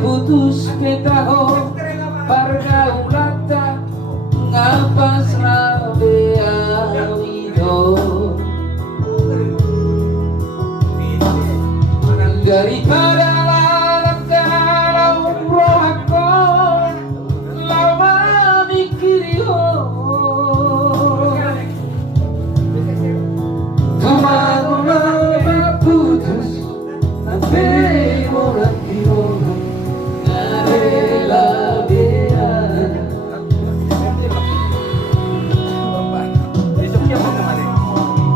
putus ketaho pergaulan tak ngapas rabea wido daripada lalang kalau rohako lama mikiri ho tumango putus sampai orang kiro ngarela bea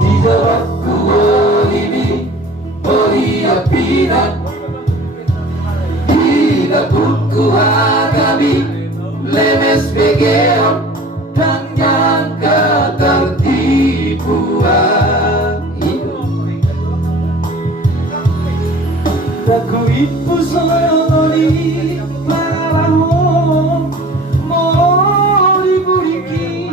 di jarakku ini Moria pina Ida buku hagabi lemes begeon dan nyangka tertipuan aku ipu sonori malaho mau diburiki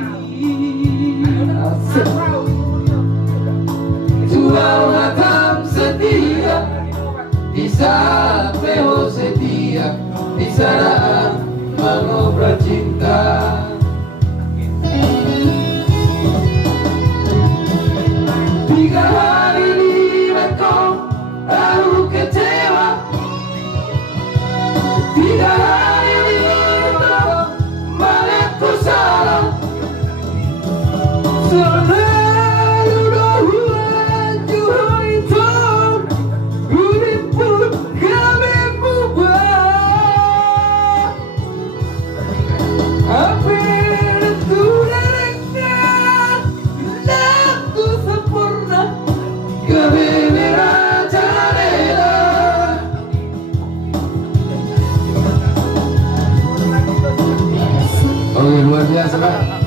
tuau hatam setia bisa peho setia di sana mengobrol cinta tiga hari di Mekong baru kecewa tiga hari di Mekong mana ku salah selalu dohuan juhoi ton uripun kami bubar apa itu dereka aku sempurna kebenaran jalela oke luar biasa Pak.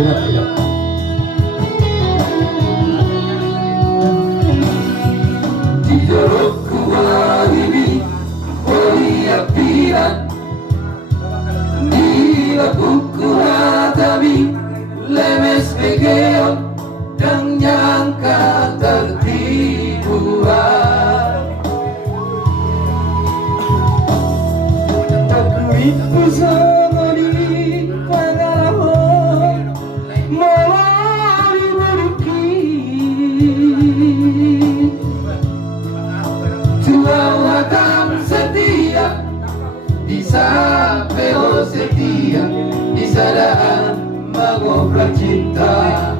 Tidak. Di jorokku ini Moria pina di buku hatabi lemes begeon dan nyangka tertipuan aku itu sama di padaho mau diburiki tuau hatam setia di sapeo setia di sadaan mengobrol cinta